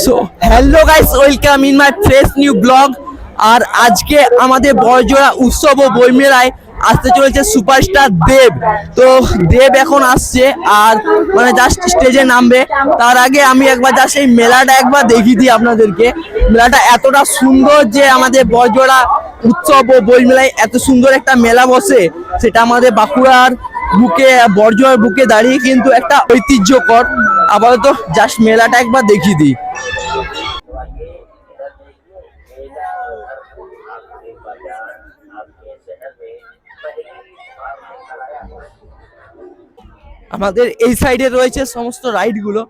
So hello guys, welcome in my fresh new blog. আর আজকে আমাদের বড়জোড়া উৎসব ও বইমেলায় আসতে চলেছে সুপারস্টার দেব। তো দেব এখন আসছে আর মানে জাস্ট স্টেজে নামবে। তার আগে আমি একবার জাস্ট এই মেলাটা একবার দেখিয়ে দিই আপনাদেরকে। মেলাটা এতটা সুন্দর যে আমাদের বড়জোড়া উৎসব ও বইমেলায় এত সুন্দর একটা মেলা বসে, সেটা আমাদের বাঁকুড়ার বুকে, বড়জোড়ার বুকে দাঁড়িয়ে কিন্তু একটা ঐতিহ্যকর। আপাতত জাস্ট মেলাটা একবার দেখিয়ে দিই। আমাদের এই সাইডে রয়েছে সমস্ত রাইডগুলো,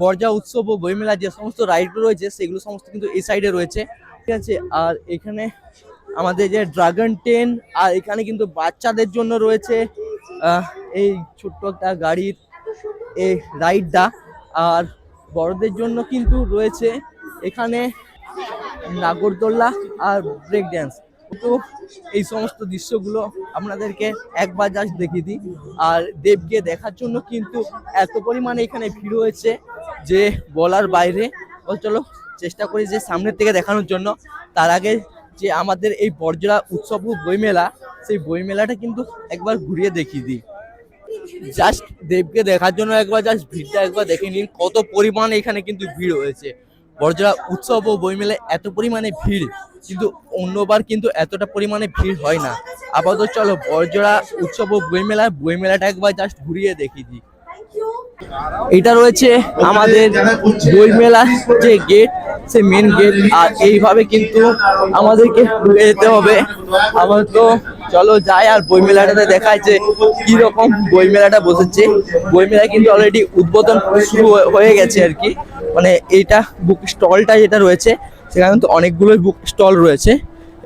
বড়জোড়া উৎসব ও বইমেলা যে সমস্ত রাইড রয়েছে সেগুলো সমস্ত কিন্তু এই সাইডে রয়েছে, ঠিক আছে। আর এখানে আমাদের যে ড্রাগন ট্রেন, আর এখানে কিন্তু বাচ্চাদের জন্য রয়েছে এই ছোট্ট একটা গাড়ির এই রাইডটা। আর বড়দের জন্য কিন্তু রয়েছে এখানে নাগরদোল্লা আর ব্রেক ড্যান্স। তো এই সমস্ত দৃশ্যগুলো আপনাদেরকে একবার জাস্ট দেখিয়ে দিই। আর দেবকে দেখার জন্য কিন্তু এত পরিমাণে এখানে ভিড় হয়েছে যে বলার বাইরে। চলো চেষ্টা করি যে সামনের থেকে দেখানোর জন্য। তার আগে যে আমাদের এই বড়জোড়া উৎসব বইমেলা, সেই বইমেলাটা কিন্তু একবার ঘুরিয়ে দেখিয়ে দিই। জাস্ট দেবকে দেখার জন্য একবার জাস্ট ভিড়টা একবার দেখে নিন, কত পরিমাণে এখানে কিন্তু ভিড় হয়েছে। বড়জোড়া উৎসব ও বইমেলায় এত পরিমাণে ভিড় কিন্তু অন্যবার কিন্তু এতটা পরিমাণে ভিড় হয় না। আপাতত চলো বড়জোড়া উৎসব ও বইমেলাটা একবার জাস্ট ঘুরিয়ে দেখিয়ে দিই। এটা রয়েছে আমাদের বইমেলার যে গেট, সে মেন গেট। আর এইভাবে কিন্তু আমাদেরকে ঘুরে যেতে হবে। আবার তো চলো যাই আর বইমেলাটাতে দেখায় যে কিরকম বইমেলাটা বসেছে। বইমেলা কিন্তু অলরেডি উদ্বোধন শুরু হয়ে গেছে আর কি। মানে এইটা বুক স্টলটা যেটা রয়েছে, সেখানে কিন্তু অনেকগুলোই বুক স্টল রয়েছে।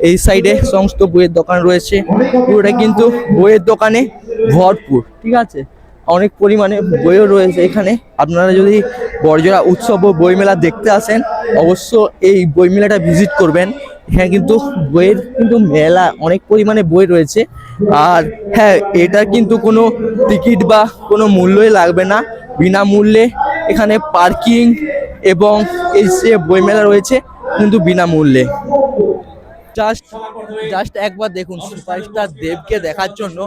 এই সাইডে সমস্ত বইয়ের দোকান রয়েছে, পুরোটা কিন্তু বইয়ের দোকানে ভরপুর, ঠিক আছে। অনেক পরিমাণে বইও রয়েছে এখানে। আপনারা যদি বড়জোড়া উৎসব ও বইমেলা দেখতে আসেন, অবশ্য এই বইমেলাটা ভিজিট করবেন। এখানে কিন্তু বইয়ের কিন্তু মেলা, অনেক পরিমাণে বই রয়েছে। আর হ্যাঁ, এটা কিন্তু কোনো টিকিট বা কোনো মূল্যই লাগবে না, বিনামূল্যে এখানে পার্কিং এবং এই যে বইমেলা রয়েছে কিন্তু বিনামূল্যে। জাস্ট একবার দেখুন, সুপারস্টার দেবকে দেখার জন্য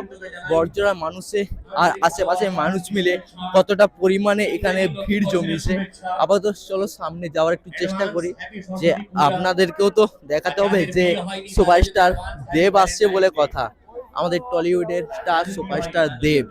বড়জোড়া মানুষে আর আশেপাশের মানুষ মিলে কতটা পরিমাণে এখানে ভিড় জমিয়েছে। আপাতত চলো সামনে যাওয়ার একটু চেষ্টা করি, যে আপনাদেরকেও তো দেখাতে হবে যে সুপারস্টার দেব আসছে বলে কথা। আমাদের টলিউডের স্টার সুপারস্টার দেব।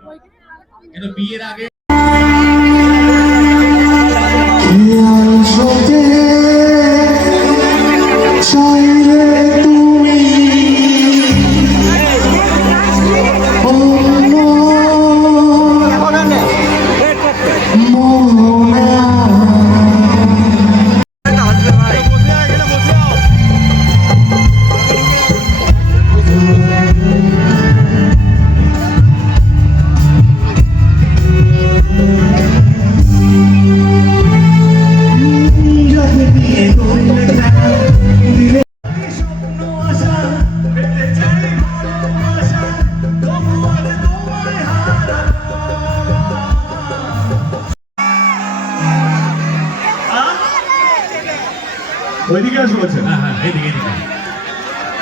ওইদিকে আসবো, বলছে হ্যাঁ হ্যাঁ এইদিকে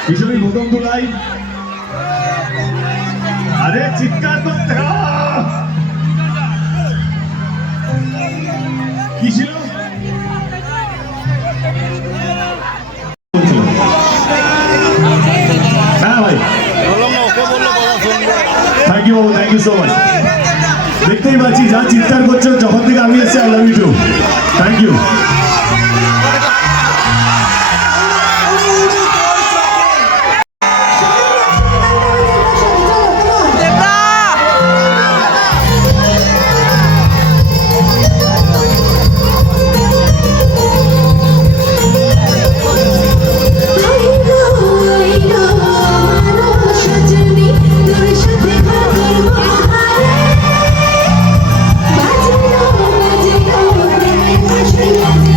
হিসেবে প্রথম তোলাই। আরে চিৎকার করতে কি ছিল? হ্যাঁ ভাই, থ্যাংক ইউ বাবু, থ্যাংক ইউ সো মাচ। দেখতেই পাচ্ছি যা চিৎকার করছে যখন থেকে আমি এসেছি, I love you too, thank you. Thank you.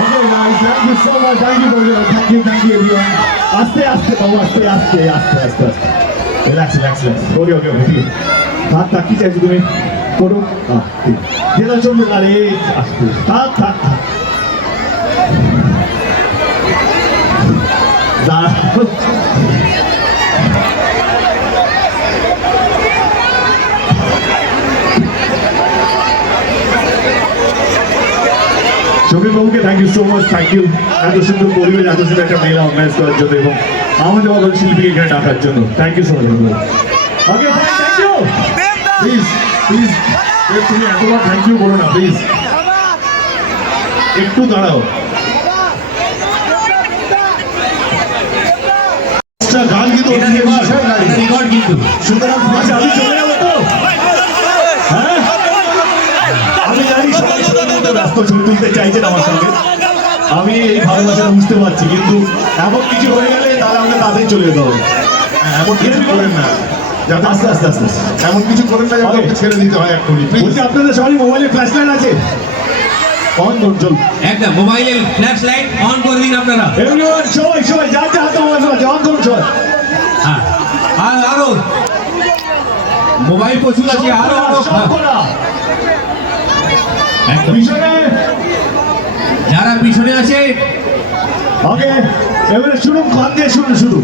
Okay, guys, thank you so much. Thank you, everyone. আস্তে আস্তে বাবু, আস্তে আস্তে আস্তে আস্তে আস্তে রিল্যাক্স রিল্যাক্স রিল্যাক্স। ওকে ওকে ওকে, ঠিক আছে। থাক থাক, কি চাইছো তুমি? করো। ঠিক আছে, যেটা চলবে। আরে আস্তে থাক থাক থাক, দাঁড়াও। শমীর বাবুকে thank you so much, thank you এত সুন্দর পরিবেশ, এত সুন্দর একটা মেলা অর্গানাইজ করার জন্য এবং আমাদের মতো শিল্পীকে এখানে ডাকার জন্য thank you so much. Okay thank you. Please please, তুমি এতবার থ্যাংক ইউ বলো না প্লিজ, একটু দাঁড়াও। গান কিন্তু রেকর্ড কিন্তু সুতরাং আচ্ছা, আমি চলে যাবো তো। হ্যাঁ, আমি জানি সবাই ব্যস্ত, ছবি তুলতে চাইছেন আমার সঙ্গে, আমি এই ভালোবাসাটা বুঝতে পারছি, কিন্তু এমন কিছু হয়ে গেলে তাহলে আমাকে তাড়াতাড়ি চলে যেতে হবে। এমন কিছু করেন না, যাতে আস্তে আস্তে আস্তে এমন কিছু করেন না যাতে আমাকে ছেড়ে দিতে হয় এক্ষুনি। বলছি আপনাদের সবাই মোবাইলে ফ্ল্যাশ লাইট আছে? অন করুন, চল একদম মোবাইলের ফ্ল্যাশ লাইট অন করে দিন আপনারা। এভরিওয়ান, সবাই সবাই যার যার হাতে মোবাইল আছে অন করুন সবাই। হ্যাঁ, আর আরো মোবাইল প্রচুর আছে, আরো আরো পিছনে যারা পিছনে আছে। ওকে, এবারে শুনুন, গান দিয়ে শুনুন শুধু।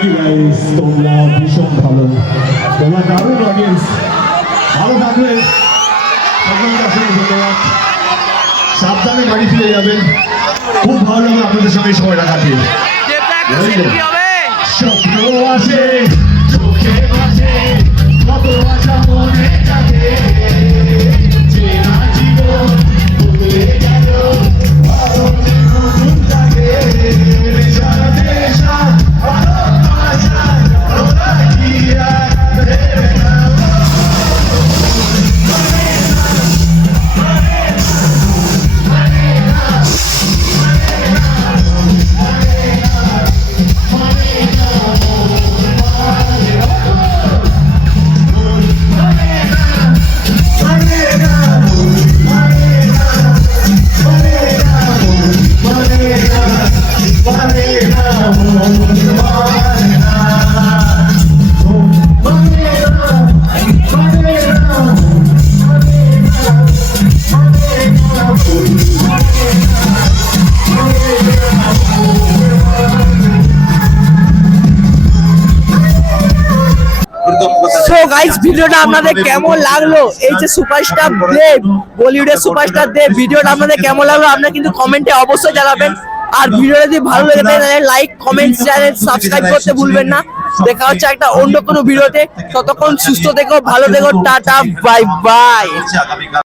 থ্যাংক ইউ গাইস, তোমরা ভীষণ ভালো, তোমরা দারুণ অডিয়েন্স, ভালো থাকবে, সকলকে অসংখ্য ধন্যবাদ, সাবধানে বাড়ি ফিরে যাবেন, খুব ভালো লাগবে আপনাদের সঙ্গে এই সময়টা কাটিয়ে। স্বপ্ন আসে চোখে ভাসে, কত আশা মনে থাকে, চেনা জীবন বদলে গেল, আরো নতুন থাকে, সারা দেশা ভালোবাসা ওরা কি আর ভেবে না। সো গাইস, ভিডিওটা আপনাদের কেমন লাগলো? এই যে সুপারস্টার দেব, বলিউডের সুপারস্টার দেব, ভিডিওটা আপনাদের কেমন লাগলো আপনারা কিন্তু কমেন্টে অবশ্যই জানাবেন। আর ভিডিওটা যদি ভালো লেগে থাকে তাহলে লাইক, কমেন্ট, চ্যানেল সাবস্ক্রাইব করতে ভুলবেন না। দেখা হচ্ছে একটা অন্য কোনো ভিডিওতে, ততক্ষণ সুস্থ থেকো, ভালো থেকো, টাটা, বাই বাই।